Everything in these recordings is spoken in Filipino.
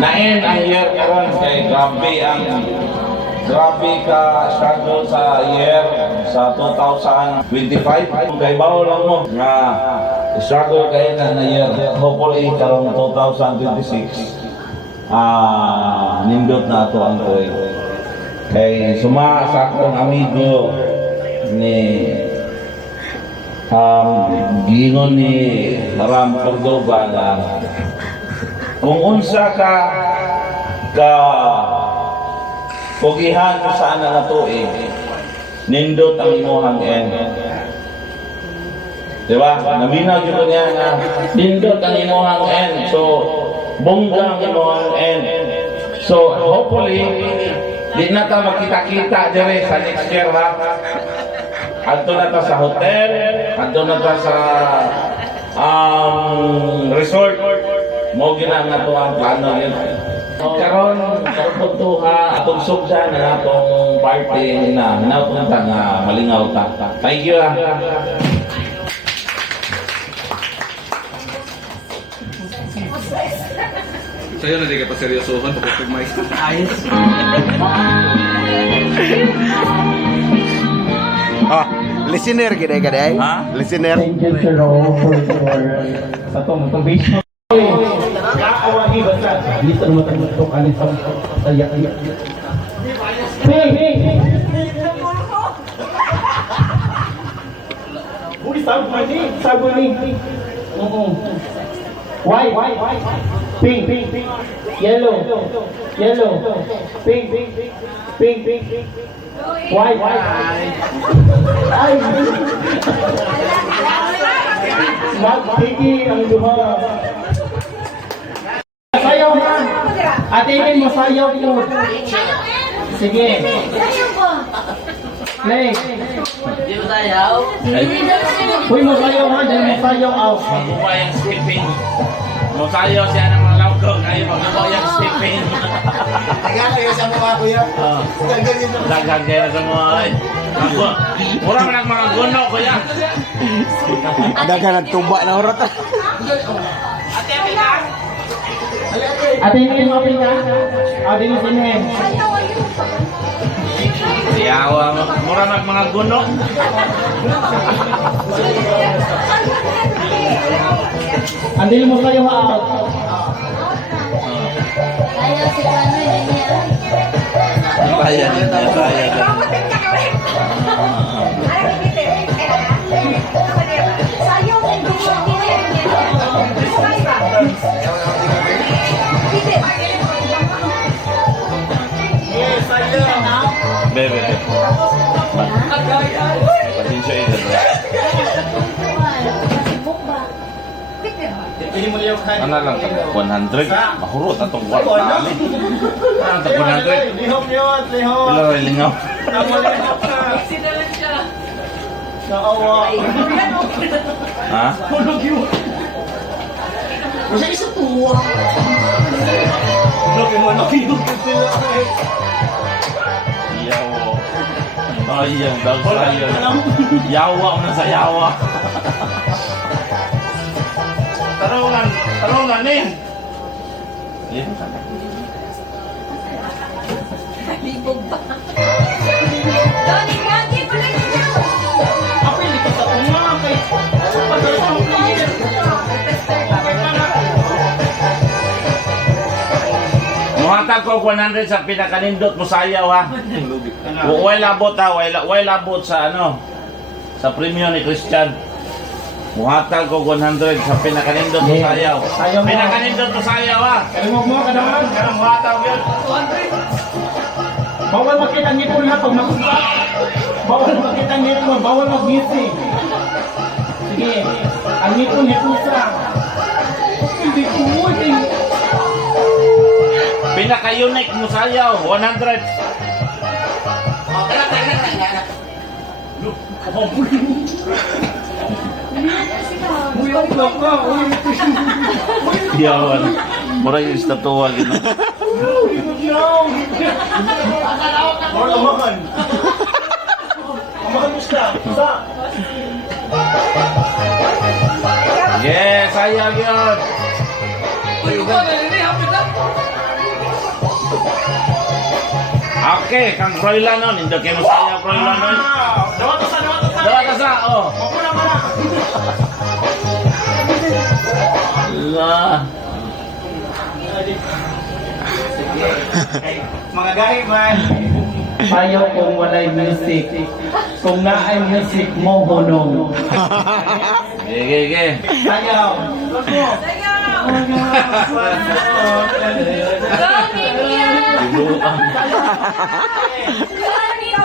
Na-end ang year karon kay grabe ka struggle sa year sa 2025. Kay bawo lang mo nga struggle kay na year. Hopefully karong 2026 nindot na ato ang tuig. Kay suma sa akong amigo ni giingon ni Ram Cordoba na kung unsa ka pugihan mo sa ana na tuig, nindot ang imuhang end. Diba? Naminaw yun niya na nindot ang imuhang end. So, bongga ang imuhang end. So, hopefully, di na ta makita-kita dire sa next year ha. Adto na ta sa hotel, adto na ta sa resort. Mo gina nga to ang plano yun. Karon pagpuntuha atong sugda na atong party na napunta nga malingaw ta. Thank you ah. Sa'yo na di ka pa seryosohan tapos pag-mic. Ayos. Listener gini kadai. Ha? Listener. Thank you sir all for your sa itong motivation. Kaawahi ba sa dito naman tayo ito alis ang saya. Hey! Uy, sabi ni. Oo. White. Pink. Yellow. Pink. White. Ay! Magpigi ang duha. Sayaw na! Atinin mo sayaw mo. Sige. Play. Di mo sayaw? Uy, mo sayaw ha. Diyan mo sayaw out. Magawa yung skipping. Musayaw siya ng mga lawgog. Ayaw magawa yung skipping. Kayo sa mga kuya. Dagan kayo sa mga ay. Mura man ang mga guno, kuya. Dagan ang tuba na orat. Atinin mo pinga. Din mo sinin. Siyawa mo. Mura man mga guno. Andil mo sayaw out. Ayaw si Kano yun niya. Saya din niya, saya din. Bebe. Pasensya ito. Ano lang, 100? Mahurot atong kwarta ali. Ano, 100? Lihok yun, lihok. Pila rin lingaw. Naawa. Ha? Hulog yun. Masa isa tuwa. Hulog yung manok yun. Yawa. Ayan, dahil sa'yo. Yawa ko na sa yawa. Tarungan eh. Yan. Libog ba? Doni, kaki pa rin siya. Ako yung likot sa tunga kay pagkala sa player. Muhatag ko 100 sa pinakanindot mo sayaw ha. Way labot ha, way labot sa ano. Sa premium ni Christian. Muhatag ko 100 sa pinakanindot mo sayaw. Pinakanindot mo sayaw ha. Kalimog mo, kadaman. Karang muhatag yun. Bawal makita ngipon ha pag makuha. Bawal makita ngipon, bawal mag-ngisi. Sige, ang ngipon hipusa. Hindi ko mo, Pinaka-unique mo sayaw, 100. Yawan. Mura yung estatuwa gino. Amahan. Amahan mo siya. Sa. Yes, sayang yun. Okay, kang Froilanon, hindi kayo masaya Froilanon. Dawa to sa. Dawa ka sa, oh. Mapula mo na. La. Mga gahi man. Ayaw kung walay music. Kung naay music mo, hunong. Gege. Sayaw. Go, Ninya! Binuang. Go, Ninya!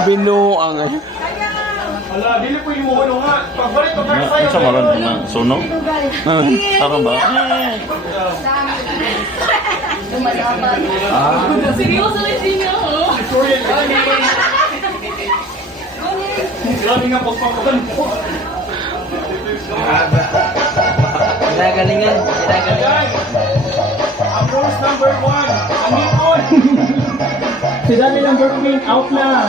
Binuang eh. Ala, dili po yung hunong nga. Pagbalik to kaya sayaw. Sa maron na sunog? Sarang ba? Seryoso na siya, oh. Grabe nga pagpapagan po. Ginagalingan. Guys, ang rules number 1, ang ipon. Si Dani number 3, out na.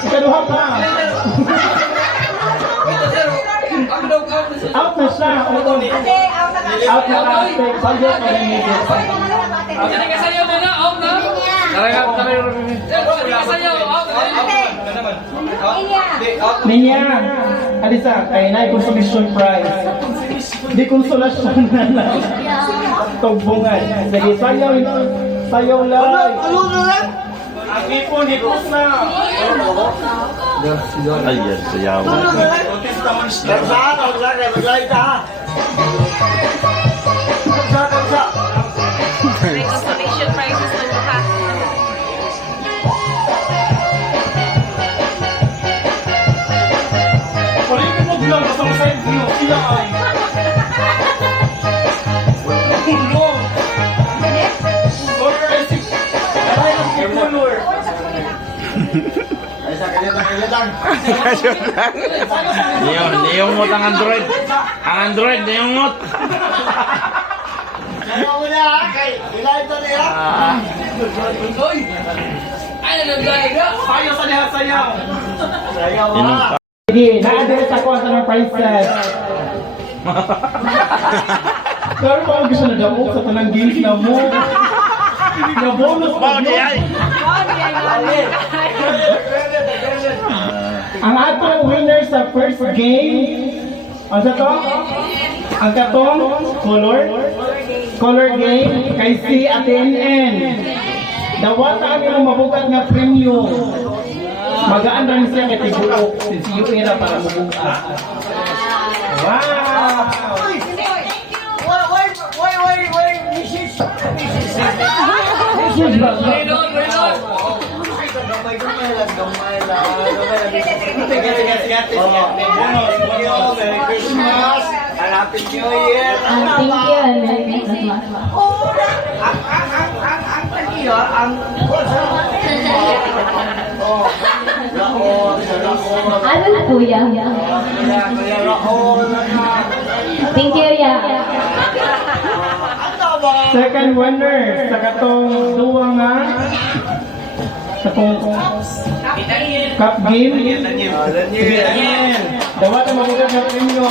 Si Kaduha pa. Out na siya. Oo. Out na aspect. Sabi ko na nito. Ninya, Alisa, kay na consolation prize. Di konsolasyon na lang. Tugbungan. Sige, sayaw ito. Sayaw lang. Ang ipon, hipos na. Ayan, sayaw. May consolation prizes na mukha. Kulitin mo bilang basta mo sa'yo view. Sila ay. No. Color ay si... Ay, ang color. Niyong ngot ang Android. Ang Android, niyong ngot. Sayaw sa lihat, sayaw. Inong ka. Sige, na-address ako ang tanong prices. Pero kung gusto na daw sa tanang games na mo. Na bonus Bao di ay. Ang atong winner sa first game, ang sa to? Ang katong color game kay si ATNN. Dawata ang mabugat nga premium. Magaan rin siya kay Tiguo. Si era para mabugat. Wow! Message ba? Thank you, Merry Christmas. Ano na, kuya? Thank you, ya. Second winner sa katong duwa nga sa kong cup game. Sige, Daniel. Dapat ang mabugat na premio.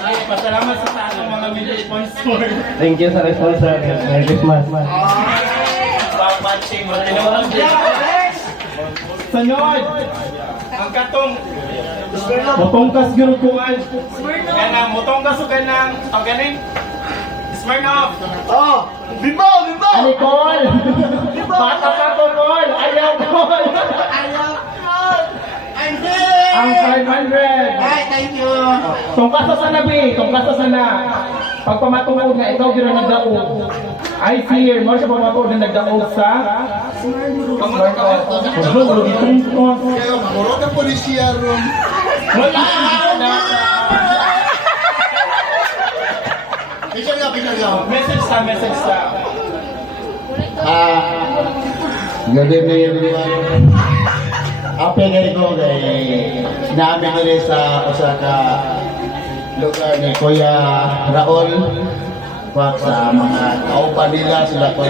Ay, pasalamat sa ating mga media sponsor. Thank you sa sponsor. Merry Christmas. Papatching mo. Sunod. Ang katong motongkas girukuan. Kana motongkas o kanang ang ganing Smirnoff. Alikol! Bata pa ko, Kol! Ayaw, Kol! Ang 500! Ay, thank you! Tungkasa sa nabi, tungkasa sa na. Pagpamatungod nga, ikaw gano'n nagdaog. I see here, mo siya pamatungod na nagdaog sa... Wala! Message sa. Good evening everyone. Ape kay ko kay nabi diri sa usa ka lugar ni Kuya Raul pa sa mga kaupa nila sila ko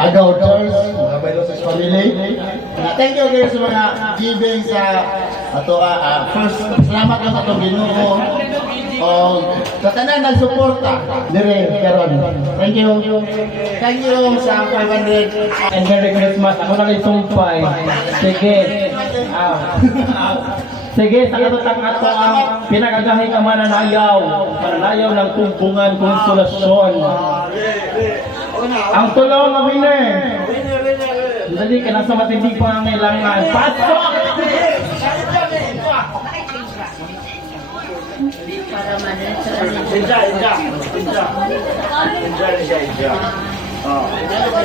agaw church mga Bailosos family. Thank you guys sa mga giving sa Ato first salamat lang sa atong Ginoo. O sa tanan nagsuporta dire karon. Thank you. Thank you sa 500. And Merry Christmas. Ako na rin sumpay. Sige. Sige, sa katutang ato ang pinagagahay ka mananayaw. Mananayaw ng tungkungan konsolasyon. Ang tulong na winner. Dali ka nasa matindi pa ang kailangan. Pasok!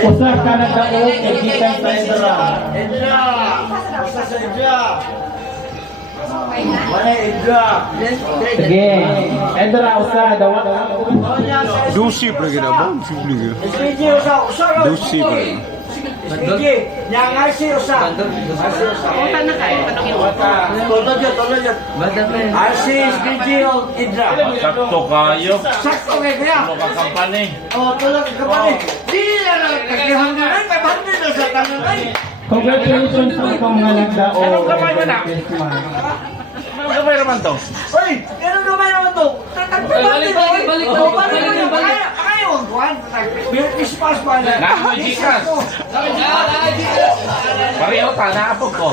Usap ka na daog, igikan sa Edra. Sige, Edra, usa, dawat. Dusi pa rin ba? Dusi pa rin. Punta na kayo, tanongin mo. Sakto kayo. Ano ka kampanya? Congratulations sa ikong mga nagdaog. Anong kamay mo na? Christmas. Ano gabay naman to? Nakoy Gcash. Pareho ta, naapog ko.